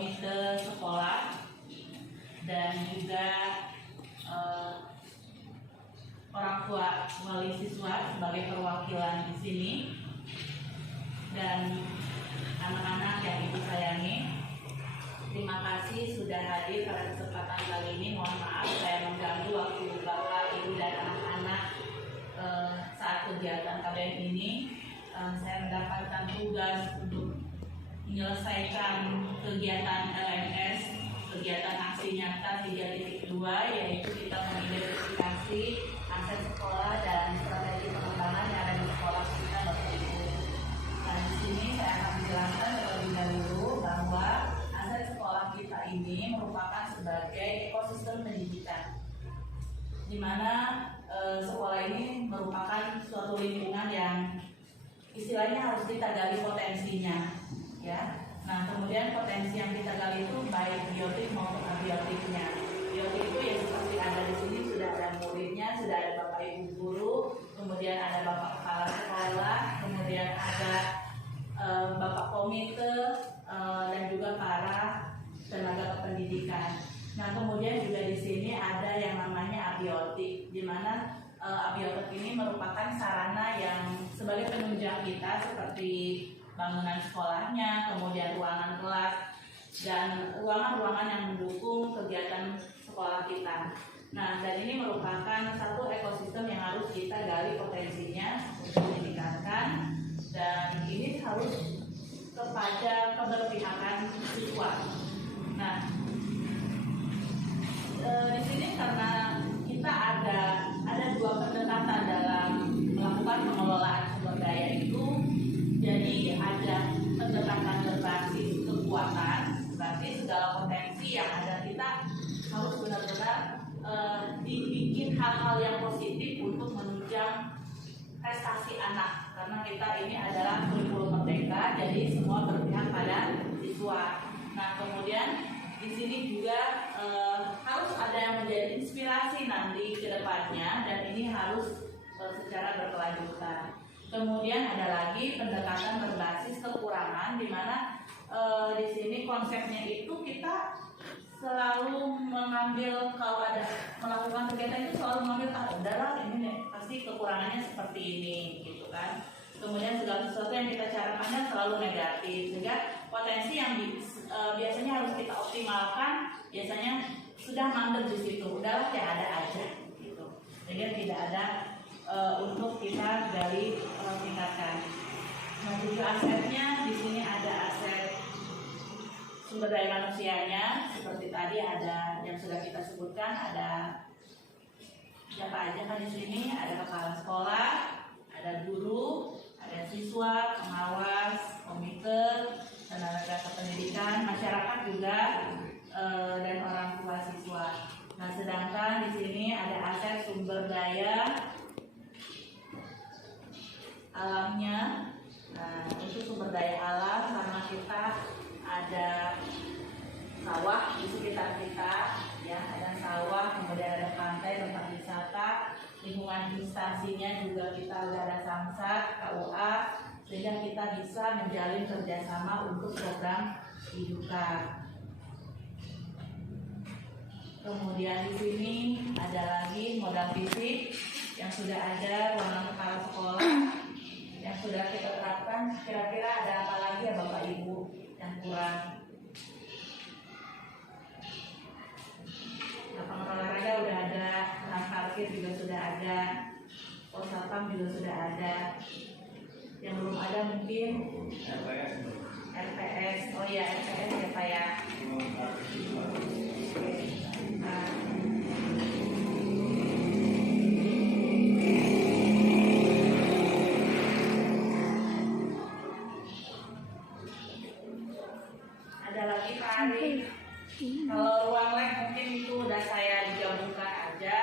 komite sekolah dan juga orang tua wali siswa sebagai perwakilan di sini dan anak-anak yang ibu sayangi. Terima kasih sudah hadir pada kesempatan kali ini. Mohon maaf saya mengganggu waktu Bapak, Ibu dan anak-anak saat kegiatan KBM ini. Saya mendapatkan tugas untuk menyelesaikan kegiatan LMS, kegiatan aksi nyata 3.2, yaitu kita mengidentifikasi aset sekolah dan strategi pengembangan yang ada di sekolah kita, Bapak Ibu. Nah, di sini saya akan menjelaskan terlebih dahulu bahwa aset sekolah kita ini merupakan sebagai ekosistem pendidikan, di mana sekolah ini merupakan suatu lingkungan yang istilahnya harus kita gali potensinya, ya. Nah, kemudian potensi yang kita gali itu baik biotik maupun abiotiknya. Biotik itu ya seperti ada di sini, sudah ada muridnya, sudah ada Bapak Ibu guru, kemudian ada Bapak kepala sekolah, kemudian ada Bapak komite dan juga para tenaga kependidikan. Nah, kemudian juga di sini ada yang namanya abiotik, di mana abiotik ini merupakan sarana yang sebagai penunjang kita seperti bangunan sekolahnya, kemudian ruangan kelas dan ruangan-ruangan yang mendukung kegiatan sekolah kita. Nah, dan ini merupakan satu ekosistem yang harus kita gali potensinya untuk meningkatkan, dan ini harus kepada keberpihakan siswa. Nah, di sini karena kita ada dua pendekatan dalam melakukan pengelolaan sumber daya itu. Jadi ada pendekatan berbasis kekuatan, berarti segala potensi yang ada kita harus benar-benar dibikin hal-hal yang positif untuk menunjang prestasi anak, karena kita ini adalah kurikulum merdeka, jadi semua berpihak pada siswa. Nah, kemudian di sini juga harus ada yang menjadi inspirasi nanti ke depannya, dan ini harus secara berkelanjutan. Kemudian ada lagi pendekatan berbasis kekurangan, di mana di sini konsepnya itu kita selalu mengambil, kalau ada melakukan kegiatan itu selalu mengambil udahlah ini nih, pasti kekurangannya seperti ini gitu kan. Kemudian segala sesuatu yang kita cara pandang selalu negatif, sehingga potensi yang biasanya harus kita optimalkan biasanya sudah mandek di situ, udahlah ya ada aja gitu, sehingga tidak ada untuk kita gali tingkatkan. Nah, tujuh asetnya di sini ada aset sumber daya manusianya, seperti tadi ada yang sudah kita sebutkan, ada siapa aja kan di sini, ada kepala sekolah, ada guru, ada siswa, pengawas, komite, tenaga kependidikan, masyarakat juga, dan orang tua siswa. Nah, sedangkan di sini ada aset sumber daya alamnya. Nah, itu sumber daya alam karena kita ada sawah di sekitar kita, ya, ada sawah, kemudian ada pantai, tempat wisata, lingkungan instansinya juga kita udah ada Samsat, KUA, sehingga kita bisa menjalin kerjasama untuk program IDUKA. Kemudian di sini ada lagi modal fisik yang sudah ada, ruangan kepala sekolah yang sudah kita terapkan. Kira-kira ada apa lagi ya Bapak Ibu yang kurang? Lapangan olahraga udah ada, lahan parkir juga sudah ada, pos satpam juga sudah ada. Yang belum ada mungkin RPS. Oh iya, RPS ya Pak ya. Ada lagi Pak Ari. Kalau ruang lab mungkin itu udah saya digabungkan aja.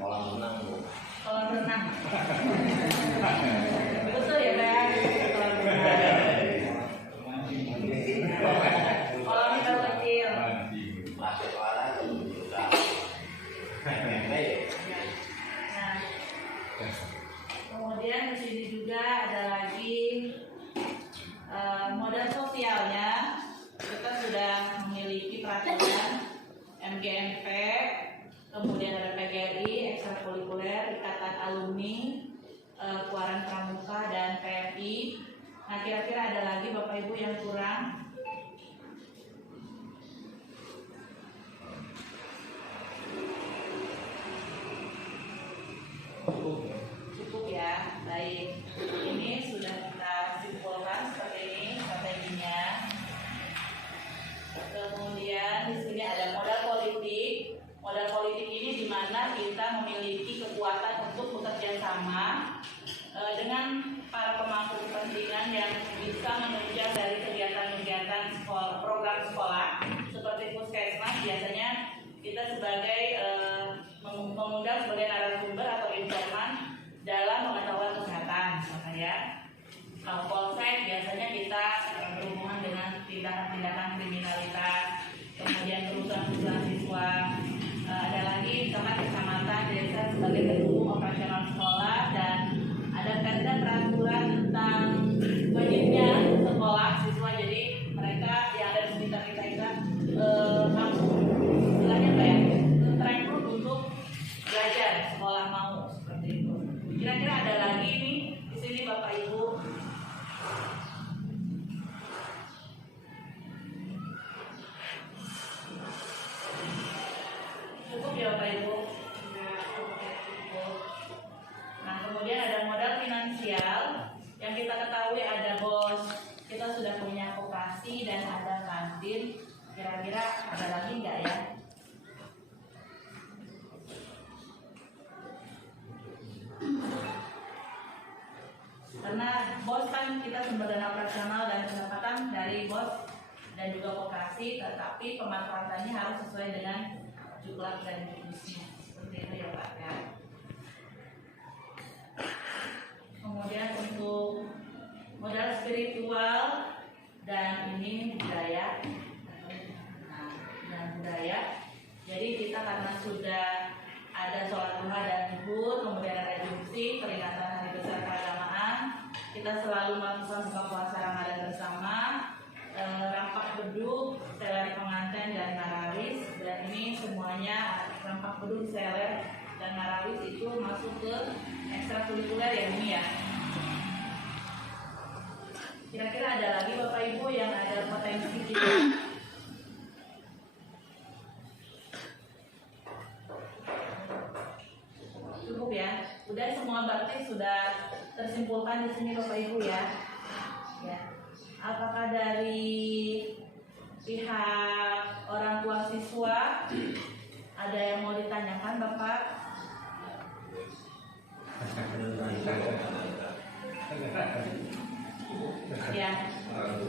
Kolam renang, Bu. Kolam renang. Betul ya Pak? Kolam renang. Kolamnya kecil. Masuk olahraga juga. Nah, kemudian di sini juga ekstrakurikuler, Ikatan Alumni, Kuaran Pramuka, dan PMI. Nah, kira-kira ada lagi Bapak Ibu yang kurang? Cukup ya, baik. Ini sudah kita simpulkan seperti ini strateginya. Kemudian di sini ada modal politik. Modal politik ini di mana kita memiliki kekuatan untuk bekerja sama dengan para pemangku kepentingan yang bisa menunjang dari kegiatan-kegiatan sekolah, program sekolah seperti puskesmas. Biasanya kita sebagai mengundang sebagai narasumber atau informan dalam pengetahuan kesehatan, misalnya. Kalau polsek biasanya kita berhubungan dengan tindakan-tindakan kriminalitas, kemudian kerusuhan siswa. Ada lagi misalkan kecamatan, desa sebagai pendukung operasional sekolah, dan ada perda peraturan tentang wajibnya sekolah siswa. Jadi mereka yang ada di sekitar kita langsung istilahnya apa ya, terekrut untuk belajar sekolah mau seperti itu. Kira-kira ada lagi nih di sini Bapak Ibu? Cukup ya Bapak Ibu? Nah, kemudian ada modal finansial yang kita ketahui ada BOS, kita sudah punya koperasi dan ada kantin. Kira-kira ada lagi nggak ya? Karena BOS kan kita sumber dana operasional dan pendapatan dari BOS dan juga koperasi, tetapi pemanfaatannya harus sesuai dengan jumlah dan jenisnya. Seperti itu ya Pak ya. Kemudian untuk modal spiritual dan ini budaya, dan budaya. Jadi kita karena sudah ada sholat duha dan zuhur, kemudian ada jumsi, peringatan hari besar keagamaan, kita selalu melakukan buka puasa Ramadan bersama, rampak beduk, seler pengantin dan narawis. Dan ini semuanya rampak beduk, seler dan narawis itu masuk ke ekstrakurikuler ya ini ya. Kira-kira ada lagi Bapak Ibu yang ada potensi kita? Cukup ya. Udah semua berarti sudah tersimpulkan di sini Bapak Ibu ya. Ya. Apakah dari pihak orang tua siswa ada yang mau ditanyakan Bapak? Ya.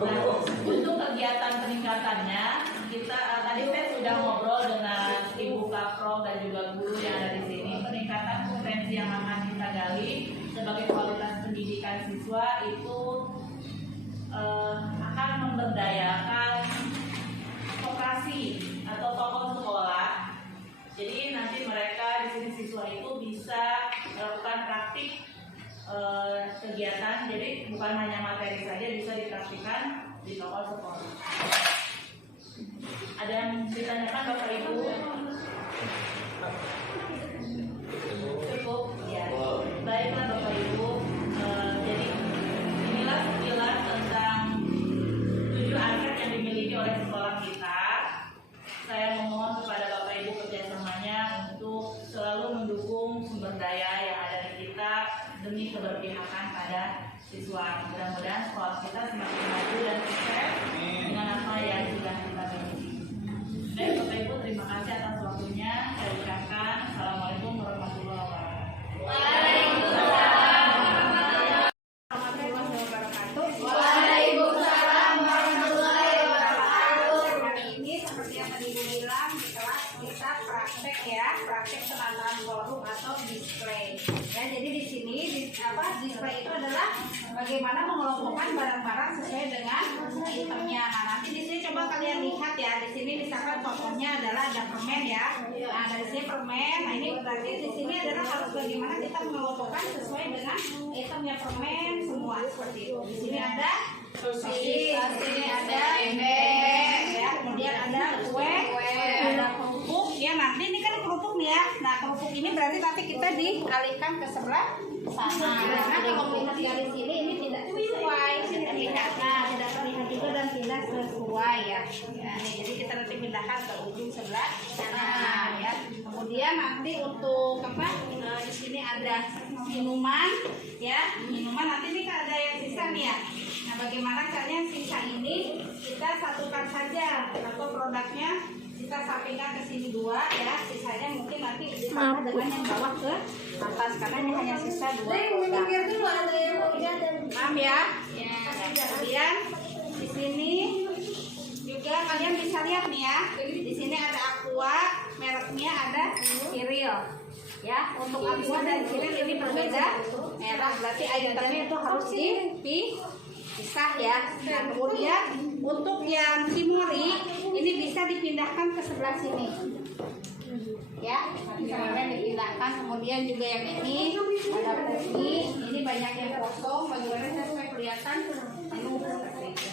Nah, untuk kegiatan peningkatannya kita tadi saya sudah ngobrol dengan Ibu Kaprol dan juga guru yang ada di sini. Peningkatan kompetensi yang akan kita gali sebagai kualitas pendidikan siswa itu akan memberdayakan koperasi atau tokoh sekolah. Jadi nanti mereka di sini siswa itu bisa melakukan praktik kegiatan, jadi bukan hanya materi saja, bisa dipraktikkan di tokoh sekolah. Ada yang ditanyakan Bapak Ibu? Cukup ya. Baiklah Bapak Ibu. Jadi inilah sekilas tentang 7 aset yang dimiliki oleh sekolah kita. Saya memohon kepada Bapak Ibu kerjasamanya untuk selalu mendukung sumber daya yang ada di kita demi keberpihakan pada siswa. Mudah-mudahan sekolah kita semakin maju dan sukses dengan apa yang sudah kita miliki. Baik Bapak Ibu, terima kasih atas waktunya. Saya ucapkan Assalamualaikum warahmatullahi wabarakatuh. Waalaikumsalam warahmatullahi wabarakatuh. Hari ini seperti yang tadi Ibu bilang, di kelas kita praktek ya, praktek penataan forum atau display. Ya, jadi di sini display itu adalah bagaimana mengelompokkan barang-barang sesuai dengan itemnya. Nah, nanti di sini coba kalian lihat ya. Di sini misalkan contohnya adalah ada permen ya. Nah, dari sini permen. Nah, ini berarti di sini adalah harus bagaimana kita mengelompokkan sesuai dengan itemnya permen semua seperti itu. Di sini ada sosis, di sini ada ember, ya. Kemudian ada kue, ada kerupuk ya, nanti ini kan kerupuk nih ya. Nah kerupuk ini berarti nanti kita dialihkan ke sebelah sana. Karena kalau melihat dari sini ini tidak sesuai, tidak terlihat. Nah tidak terlihat juga dan tidak sesuai ya. Ya nih, jadi kita nanti pindahkan ke ujung sebelah sana ya. Kemudian nanti untuk apa? Di sini ada minuman ya. Minuman nanti ini kan ada yang sisa nih ya. Nah bagaimana caranya sisa ini kita satukan saja atau produknya kita sampingkan ke sini dua ya, sisanya mungkin nanti ditambah dengan yang bawah ke atas karena ini hanya sisa dua produk. Paham ya? Ya. Kemudian di sini juga kalian bisa lihat nih ya, di sini ada Aqua, mereknya ada Kiril. Ya, untuk Aqua dan Kiril ini berbeda merek, berarti itemnya itu harus dipisah ya. Nah, kemudian untuk yang Cimori ini bisa dipindahkan ke sebelah sini. Ya, kemudian dipindahkan. Kemudian juga yang ini ada putih, ini banyak yang kosong, bagaimana supaya kelihatan penuh seperti itu.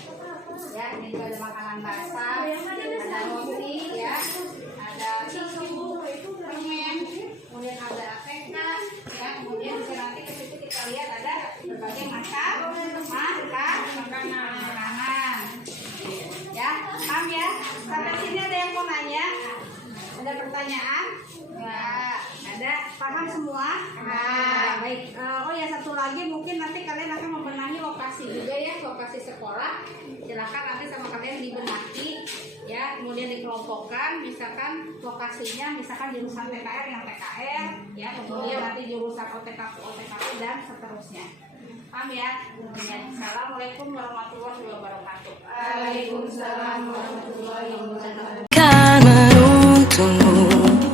Ya, ini juga ada makanan basah, ada roti ya, ada tisu, permen, kemudian ada APK ya, kemudian bisa nanti ke situ kita lihat ada berbagai macam makanan ya. Paham ya? Sampai sini ada yang mau nanya? Ada pertanyaan? Ya, ada. Paham semua? Nah, baik. Oh ya, satu lagi mungkin nanti kalian akan membenahi lokasi juga ya, lokasi sekolah. Silakan nanti sama kalian dibenahi ya, kemudian dikelompokkan. Misalkan lokasinya, misalkan jurusan TKR yang TKR ya, kemudian nanti jurusan OTKP dan seterusnya. Paham ya? Assalamualaikum warahmatullahi wabarakatuh. Waalaikumsalam warahmatullahi wabarakatuh. Kan menuntunmu